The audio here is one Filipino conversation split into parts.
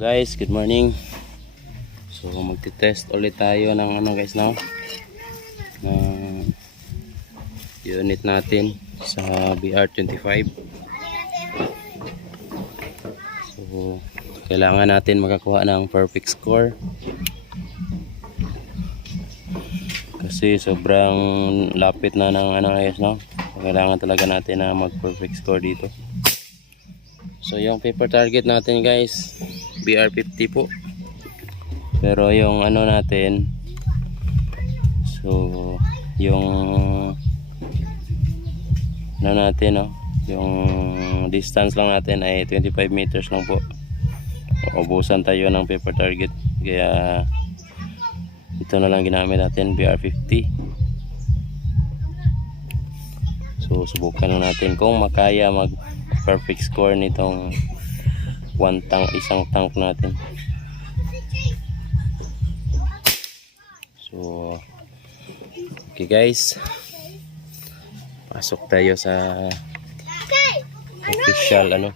Guys, good morning. So magte-test ulit tayo ng guys ng unit natin sa BR25. So kailangan natin makakuha ng perfect score kasi sobrang lapit na ng guys no. Kailangan talaga natin na mag perfect score dito. So yung paper target natin guys BR50 po. Pero yung natin, so yung natin yung distance lang natin ay 25 meters lang po. Ubusan tayo ng paper target, kaya ito na lang ginamit natin, BR50. So subukan lang natin kung makaya mag perfect score nitong isang tank natin. So okay guys, pasok tayo sa official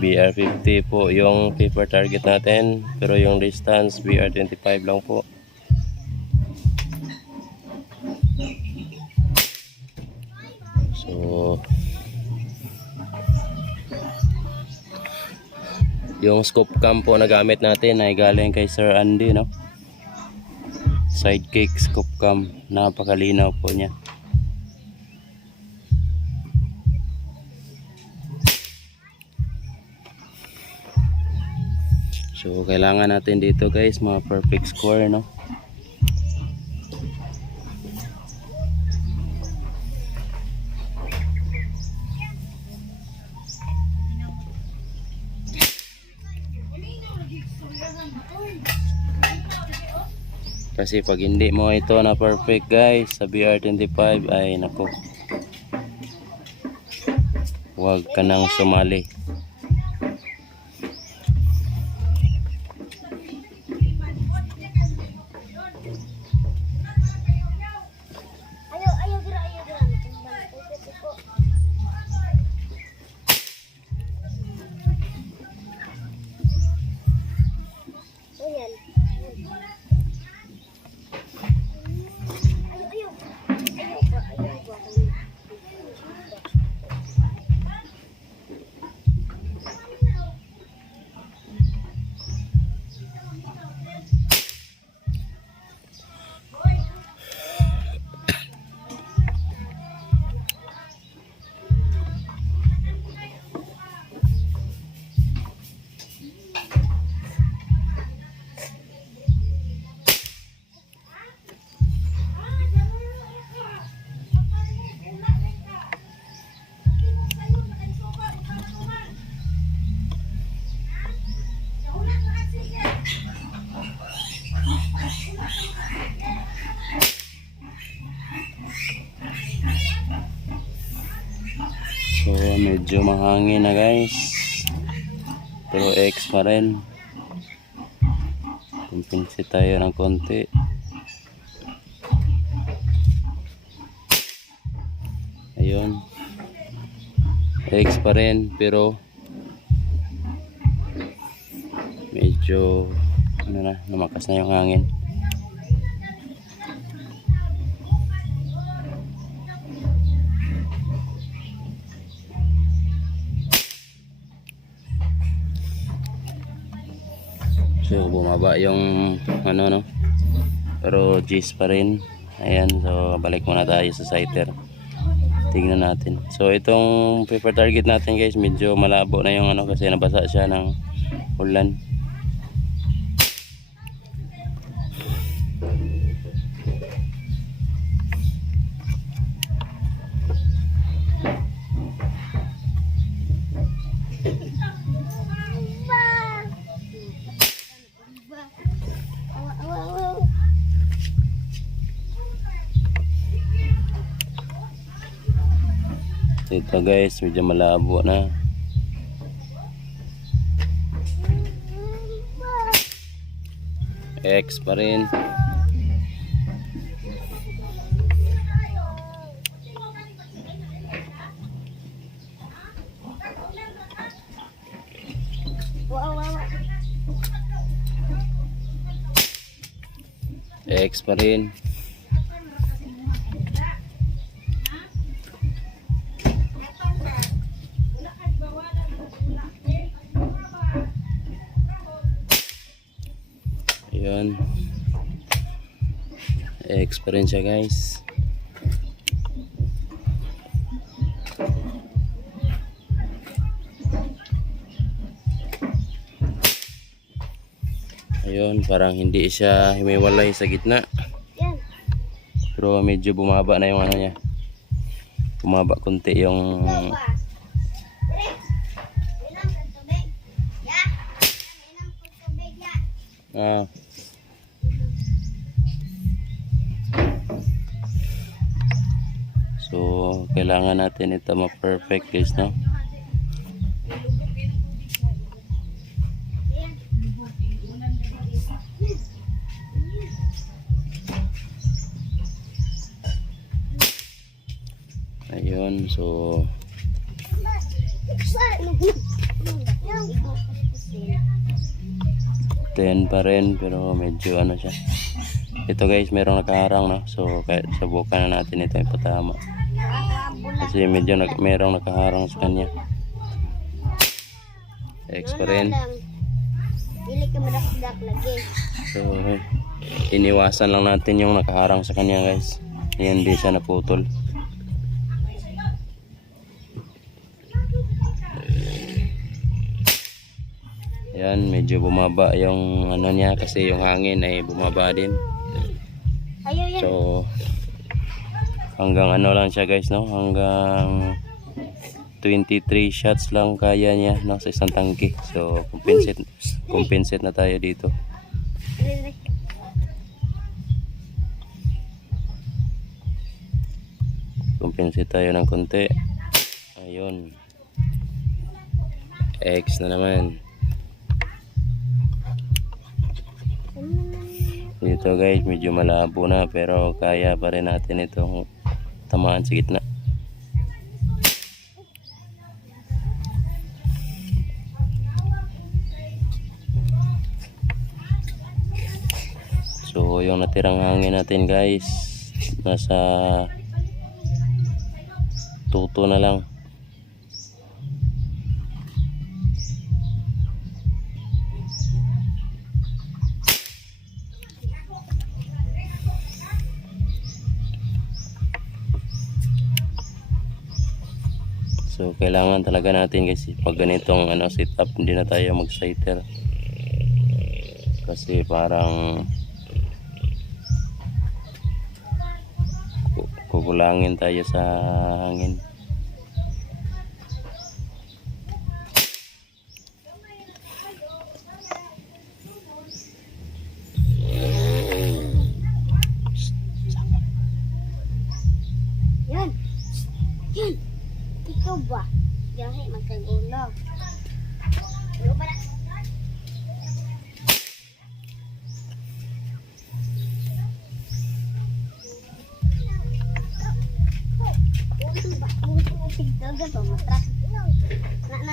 BR50 po yung paper target natin, pero yung distance BR25 lang po. So yung scope cam po na gamit natin ay galing kay Sir Andy no. Sidekick scope cam, napakalinaw po niya. So kailangan natin dito guys mga perfect score no. Kasi pag hindi mo ito na perfect guys sa BR25 ay nako, huwag ka nang sumali. So medyo mahangin na guys, pero X pa rin. Kumpinsi tayo ng konti. Ayun, X pa rin, pero medyo lumakas na yung hangin. So bumaba yung pero G's pa rin. Ayan, so balik muna tayo sa sighter. Tingnan natin. So itong paper target natin guys, medyo malabo na yung kasi nabasa siya ng ulan. Ito guys, medyo malabo na. X pa rin. X pa rin. Ayun. X pa rin siya guys. Ayun, parang hindi siya humiwalay sa gitna. Pero medyo bumaba na yung ano niya. Bumaba konti yung So, kailangan natin ito ma-perfect guys, no? Ayun, so 10 pa rin pero medyo ano siya. Ito guys, merong nakaharang, no? So, subukan na natin ito ipatama. Kasi medyo merong nakaharang sa kanya. X pa rin. So, iniwasan lang natin yung nakaharang sa kanya guys. Hindi siya naputol. Yan, medyo bumaba yung ano niya kasi yung hangin ay bumaba din. So, hanggang ano lang siya guys, no? Hanggang 23 shots lang kaya niya, no? Sa isang tangke. So, compensate na tayo dito. Compensate tayo ng konti. Ayun. X na naman. Dito guys, medyo malabo na pero kaya pa rin natin itong tamaan sa gitna. So yung natirang hangin natin guys, nasa tuto na lang. So kailangan talaga natin kasi pag ganitong ano setup, hindi na tayo mag-sighter. Kasi parang kukulangin tayo sa hangin. Yan. Yan. Ikaw ba? Diyahe magkagulaw. Ano ba na? Tigdagan ba matras? Na.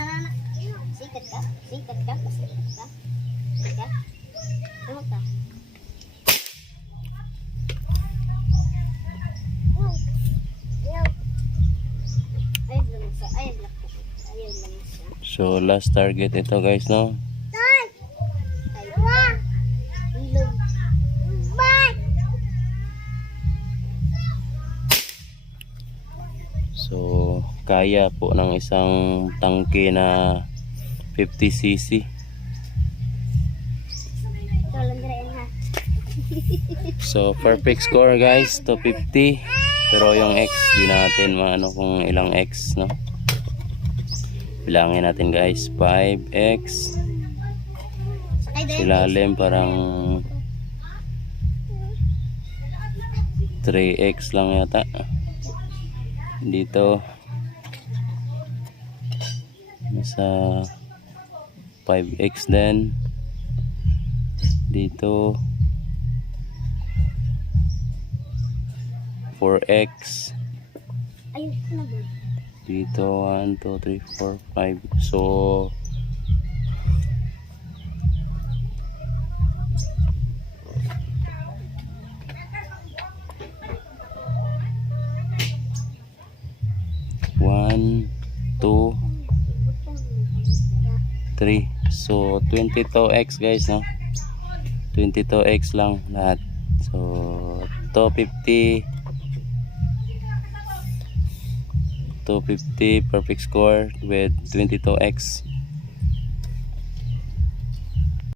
Sikat ka? Sikat ka? Sikat ka? Sikat? Ano ka? So last target ito guys, no? So kaya po ng isang tangke na 50cc. So perfect score guys, 250. Pero yung X di natin maano kung ilang X, no? Bilangin natin guys, 5X. Ilalim parang 3X lang yata. Dito nasa 5X din. Dito 4X. Dito 1, 2, 3, 4, 5. So 3. So 22x guys, no? 22x lang lahat. So 250 perfect score with 22x.